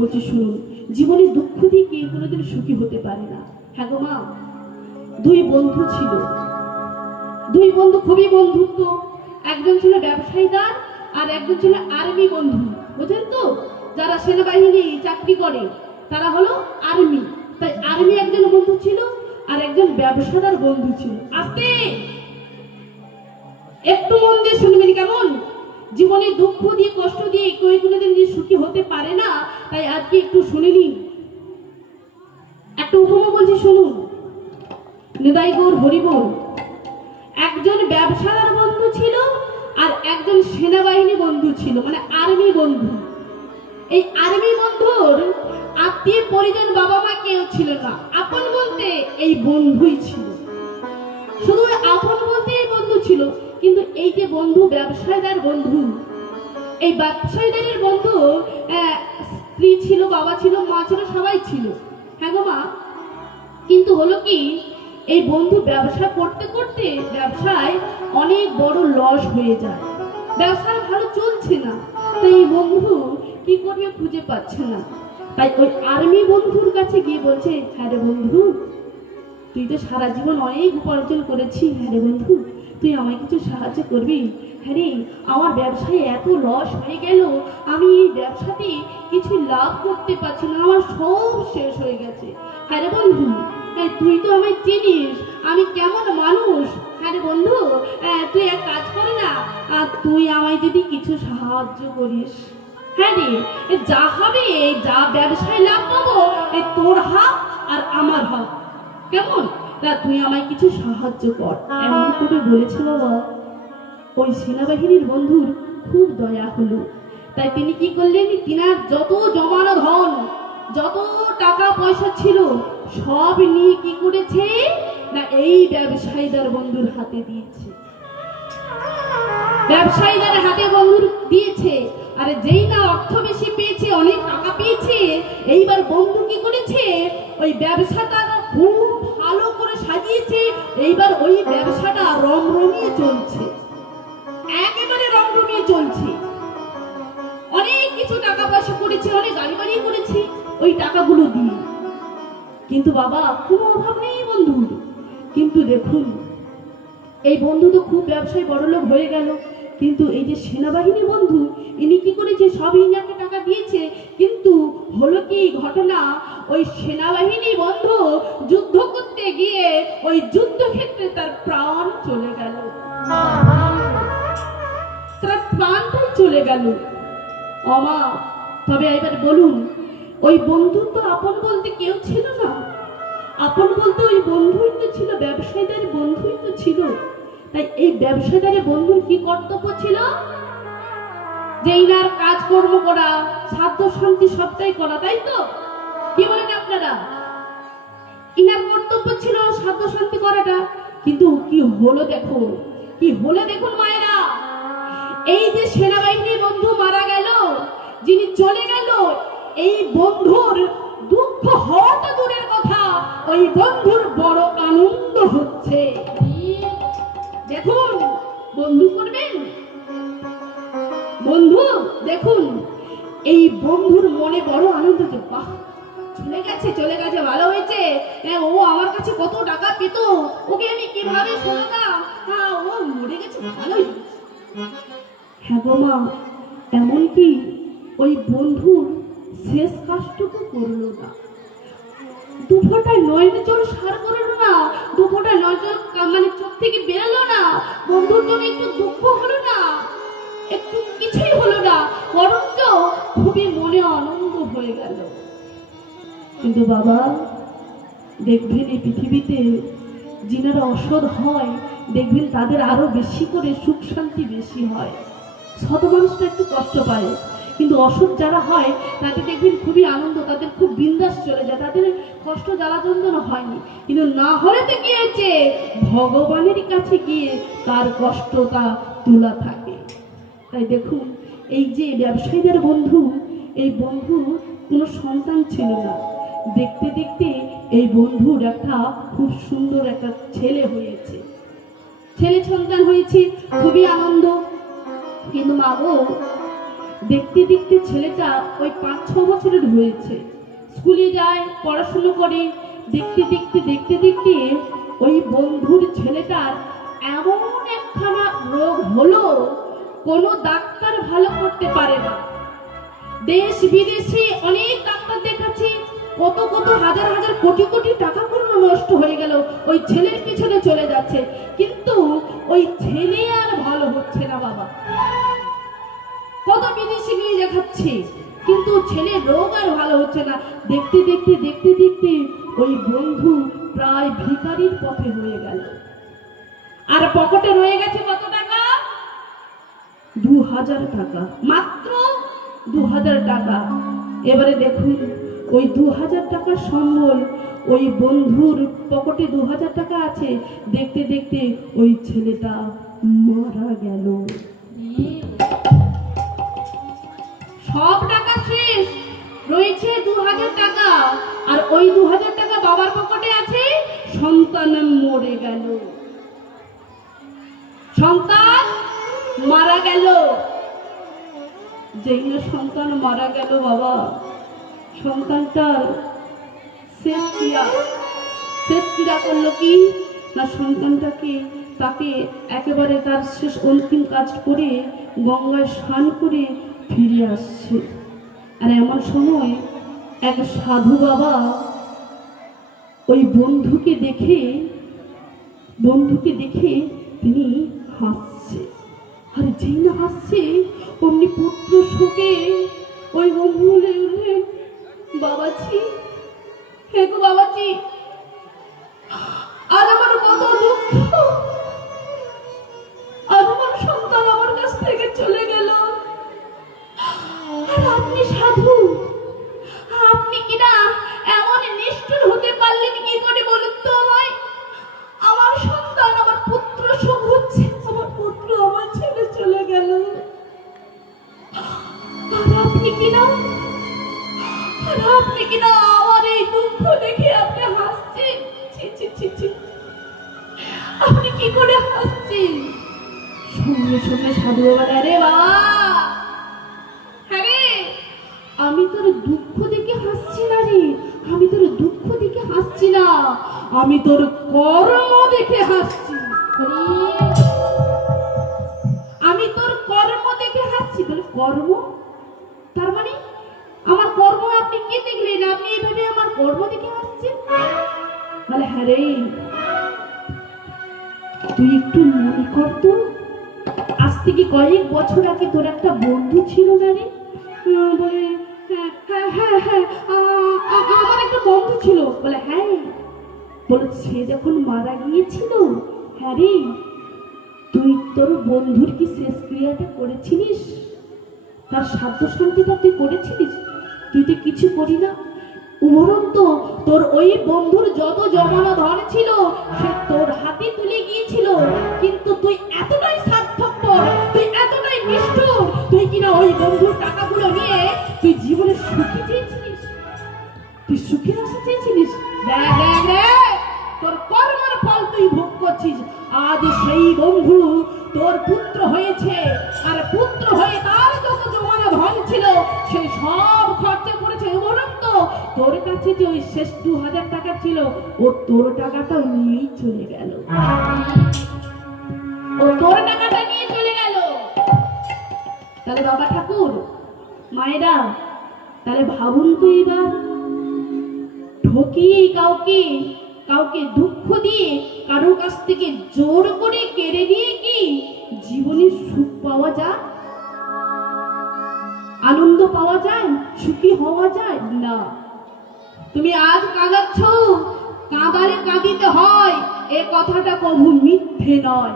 বলছি শুনুন। জীবনে দুঃখ দিয়ে কেউ কোনোদিন সুখী হতে পারে না। হ্যাঁ গো মা, দুই বন্ধু ছিল, দুই বন্ধু খুবই বন্ধুত্ব। একজন ছিল ব্যবসায়ীদার আর একজন ছিল আর্মি বন্ধু। বুঝেন তো, যারা সেনাবাহিনী চাকরি করে তারা হলো আর্মি। তাই আর্মি একজন বন্ধু ছিল আর একজন ব্যবসাদার বন্ধু ছিল। আস্তে একটু মন দিয়ে শুনবেন কেমন? জীবনে দুঃখ দিয়ে কষ্ট দিয়ে কেউ কোনোদিন যে সুখী হতে পারে না, তাই আজকে একটু শুনে নিন। একটা উপমা বলছি শুনুন। নিতাই গৌর হরি বল। একজন ব্যবসাদার বন্ধু ছিল আর একজন সেনাবাহিনী বন্ধু ছিল, মানে আর্মি বন্ধু। এই আর্মি বন্ধুর আত্মীয় পরিজন বাবা মা কেউ ছিল না, আপন বলতে এই বন্ধুই ছিল। শুধু আপন বলতে এই বন্ধু ছিল। কিন্তু এই যে বন্ধু ব্যবসায়ীদার বন্ধু, এই ব্যবসায়ীদারের বন্ধু স্ত্রী ছিল, বাবা ছিল, মা ছিল, সবাই ছিল। হ্যাঁ গো মা, কিন্তু হলো কি, এই বন্ধু ব্যবসা করতে করতে ব্যবসায় অনেক বড় লস হয়ে যায়, ব্যবসা ভালো চলছে না। তাই এই বন্ধু কি করবে খুঁজে পাচ্ছে না। তাই ওই আর্মি বন্ধুর কাছে গিয়ে বলছে, হ্যাঁ রে বন্ধু, তুই তো সারা জীবন অনেক উপার্জন করেছিস, হ্যাঁ রে বন্ধু তুই আমায় কিছু সাহায্য করবি? হ্যাঁ রে, আমার ব্যবসায় এত লস হয়ে গেল, আমি এই ব্যবসাতে কিছু লাভ করতে পারছি না, আমার সব শেষ হয়ে গেছে। হ্যাঁ রে বন্ধু, তুই তো আমায় চিনিস, আমি কেমন মানুষ। হ্যাঁ রে বন্ধু, তুই এক কাজ করে না, তুই আমায় যদি কিছু সাহায্য করিস, হ্যাঁ রে, যা হবে, যা ব্যবসায় লাভ পাবো, তোর হাত আর আমার হাত, কেমন? তা তুই আমায় কিছু সাহায্য কর। এমন করে বলেছে বাবা। ওই সেনাবাহিনীর বন্ধুর খুব দয়া হলো। তাই তিনি কি করলেন, তিনার যত জমানো ধন, যত টাকা পয়সা ছিল, সব নিয়ে কি করেছে না এই ব্যবসায়ীদার বন্ধুর হাতে দিয়েছে। ব্যবসায়ীদের হাতে বন্ধুর দিয়েছে। আর যেই না অর্থ বেশি পেয়েছে, অনেক টাকা পেয়েছে, এইবার বন্ধু কি করেছে, ওই ব্যবসাটা খুব ভালো করে সাজিয়েছে। এইবার ওই ব্যবসাটা রমরমিয়ে চলছে, একেবারে রমরমিয়ে চলছে। অনেক কিছু টাকা পয়সা করেছে, অনেক গাড়ি বাড়ি করেছে ওই টাকাগুলো দিয়ে। কিন্তু বাবা কোনো অভাব নেই বন্ধুর। কিন্তু দেখুন, এই বন্ধু তো খুব ব্যবসায় বড়লোক হয়ে গেল, কিন্তু এই যে সেনাবাহিনী বন্ধু, ইনি কি করেছে, সব ইনাকে টাকা দিয়েছে। কিন্তু হলো কি ঘটনা, ওই সেনাবাহিনী বন্ধু যুদ্ধ করতে গিয়ে ওই যুদ্ধক্ষেত্রে তার প্রাণ চলে গেল, তার প্রাণটাই চলে গেল। অমা, তবে এবার বলুন, ওই বন্ধু তো আপন বলতে কেউ ছিল না। আপন বলতে ওই বন্ধুই তো ছিল, ব্যবসায়ীদের বন্ধুই তো ছিল। তাই এই ব্যবসাদারের বন্ধুর কি কর্তব্য ছিল, যে ইনার কাজকর্ম করা, সাধ্য শান্তি সবটাই করা, তাই তো? কি বলেন আপনারা? ইনার কর্তব্য ছিল সাধ্য শান্তি করাটা। কিন্তু কি হলো দেখুন, কি হলো দেখুন মায়েরা। এই যে সেনাবাহিনী বন্ধু মারা গেল, যিনি চলে গেল, এই বন্ধুর দুঃখ হওয়াটা দূরের কথা, ওই বন্ধুর বড় আনন্দ হচ্ছে। দেখুন, বন্ধু করবেন, বন্ধু দেখুন, এই বন্ধুর মনে বড় আনন্দ যে বাহ, চলে গেছে, চলে গেছে, ভালো হয়েছে। ও আমার কাছে কত টাকা পেত, ওকে আমি কিভাবে শোনাতাম, ও মরে গেছে, ভালোই হয়েছে। হ্যাঁ গো মা, এমনকি ওই বন্ধুর শেষ কাজটুকু করলো না, দুফোটা নয়ন জল সার করলো না, দুফোটা নজর মানে চোখ থেকে বেরোলো না। বন্ধুর জন্য একটু দুঃখ হলো না, একটু কিছুই হলো না, বরঞ্চ খুবই মনে আনন্দ হয়ে গেল। কিন্তু বাবা দেখবেন, এই পৃথিবীতে যিনারা অসৎ হয়, দেখবেন তাদের আরো বেশি করে সুখ শান্তি বেশি হয়। সৎ মানুষটা একটু কষ্ট পায়, কিন্তু অসৎ যারা হয় তাদের দেখবেন খুবই আনন্দ, তাদের খুব বিন্দাস চলে যায়, তাদের কষ্ট জ্বালা যন্ত্রণা হয়নি। কিন্তু না হলে তো কি হয়েছে, ভগবানের কাছে গিয়ে তার কষ্টটা তোলা থাকে। তাই দেখুন, এই যে ব্যবসায়ীদের বন্ধু, এই বন্ধু কোনো সন্তান ছিল না। দেখতে দেখতে এই বন্ধুর একটা খুব সুন্দর একটা ছেলে হয়েছে, ছেলে সন্তান হয়েছে, খুবই আনন্দ। কিন্তু মা গো, দেখতে দেখতে ছেলেটা ওই 5-6 বছরের হয়েছে, স্কুলে যায়, পড়াশুনো করে। দেখতে দেখতে দেখতে দেখতে ওই বন্ধুর ছেলেটার এমন একখানা রোগ হলো, কোনো ডাক্তার ভালো করতে পারে না। দেশ বিদেশে অনেক ডাক্তার দেখাচ্ছে, কত কত হাজার হাজার কোটি কোটি টাকা পুরো নষ্ট হয়ে গেল, ওই ছেলের পিছনে চলে যাচ্ছে, কিন্তু ওই ছেলে আর ভালো হচ্ছে না বাবা। কত বিদেশে নিয়ে দেখাচ্ছে, কিন্তু ছেলের রোগ আর ভালো হচ্ছে না। দেখতে দেখতে দেখতে দেখতে ওই বন্ধু প্রায় ভিখারির পথে হয়ে গেল। আর পকেটে রয়ে গেছে কত টাকা? 2000 টাকা, মাত্র 2000 টাকা। এবারে দেখুন, ওই 2000 টাকার সম্বল, ওই বন্ধুর পকেটে 2000 টাকা আছে, দেখতে দেখতে ওই ছেলেটা মারা গেল। সব টাকা শেষ, রয়েছে 2000 টাকা, আর ওই 2000 টাকা বাবার পকেটে আছে। সন্তান মরে গেল, সন্তান মারা গেল। যেই না সন্তান মারা গেল বাবা, সন্তানটার শেষ ক্রিয়া করলো কি না, সন্তানটাকে তাকে একেবারে তার শেষ অন্তিম কাজ করে গঙ্গায় স্নান করে ফিরে আসছে। আর এমন সময় এক সাধু বাবা ওই বন্ধুকে দেখে তিনি হাসছে। আর যেই না হাসছে, অমনি পুত্র শোকে ওই বন্ধু বলে উঠলেন, বাবাজি, হে গো বাবাজি, আর আমার কত দুঃখ, আর আমার সন্তান আমার কাছ থেকে চলে গেল। আর আপনি সাধু, আপনি কিনা এমন নিষ্ঠুর হতে পারলেন কি করে বলুন তো আমায়? আমার সন্তান, আমার পুত্র শোক হচ্ছে, আমার পুত্র আমার ছেড়ে চলে গেল, আর আপনি কিনা আমার এই দুঃখ দেখে আপনি হাসছেন। আপনি কি করে হাসছেন? সঙ্গে সঙ্গে সাধু বাবা, আরে বাবা, হ্যাঁ রে, আমি তোর দুঃখ দেখে হাসছি না রে, আমি তোর দুঃখ দেখে হাসছি না, আমি তোর কর্ম দেখে হাসছি। আমি তোর কর্ম দেখে হাসছি। বলে কর্ম? তার মানে আমার কর্ম আপনি কি দেখলেন? আপনি এভাবে আমার কর্ম দেখে হাসছেন? বলে হ্যাঁ রে, তুই একটু মনে কর তো, আজ থেকে কয়েক বছর আগে তোর একটা বন্ধু ছিল না রে? বলে হ্যাঁ হ্যাঁ হ্যাঁ, আমার একটা বন্ধু ছিল। বলে হ্যাঁ। বলে সে যখন মারা গিয়েছিল, হ্যাঁ রে, তুই তোর বন্ধুর কি শেষ ক্রিয়াটা করেছিলিস? তার সাধ্য শান্তিটা তুই করেছিলিস? তুই তো কিছু করি না। উপরন্ত তোর ওই বন্ধুর যত জমানো ধন ছিল সে তোর হাতে তুলে গিয়েছিল, কিন্তু তুই এতটাই স্বার্থপর, তুই এতটাই নিষ্ঠুর, তুই কিনা ওই বন্ধুর টাকাগুলো নিয়ে তুই জীবনে সুখী চেয়েছিলিস, তুই সুখের আশা চেয়েছিলিস। তোর কর্মের ফল তুই ভোগ করছিস। আজ সেই বন্ধু তোর পুত্র হয়েছে, আর পুত্র হয়ে তার যত জমানো ধন ছিল সেই সব খরচা করেছে। উপরন্ত তোর কাছে যে ওই শেষ 2000 টাকা ছিল, ও তোর টাকাটাও নিয়েই চলে গেল, ও তোর টাকাটা নিয়ে চলে গেল। তাহলে বাবা ঠাকুর, মায়েরা, তাহলে ভাবুন তো, এবার ঠকিয়ে কাউকে দুঃখ দিয়ে কারো কাছ থেকে জোর করে কেড়ে নিয়ে কি জীবনে সুখ পাওয়া যায়? আনন্দ পাওয়া যায়? সুখী হওয়া যায় না। তুমি আজ কাঁদাচ্ছ, কাঁদারে কাঁদিতে হয়, এ কথাটা কবু মিথ্যে নয়।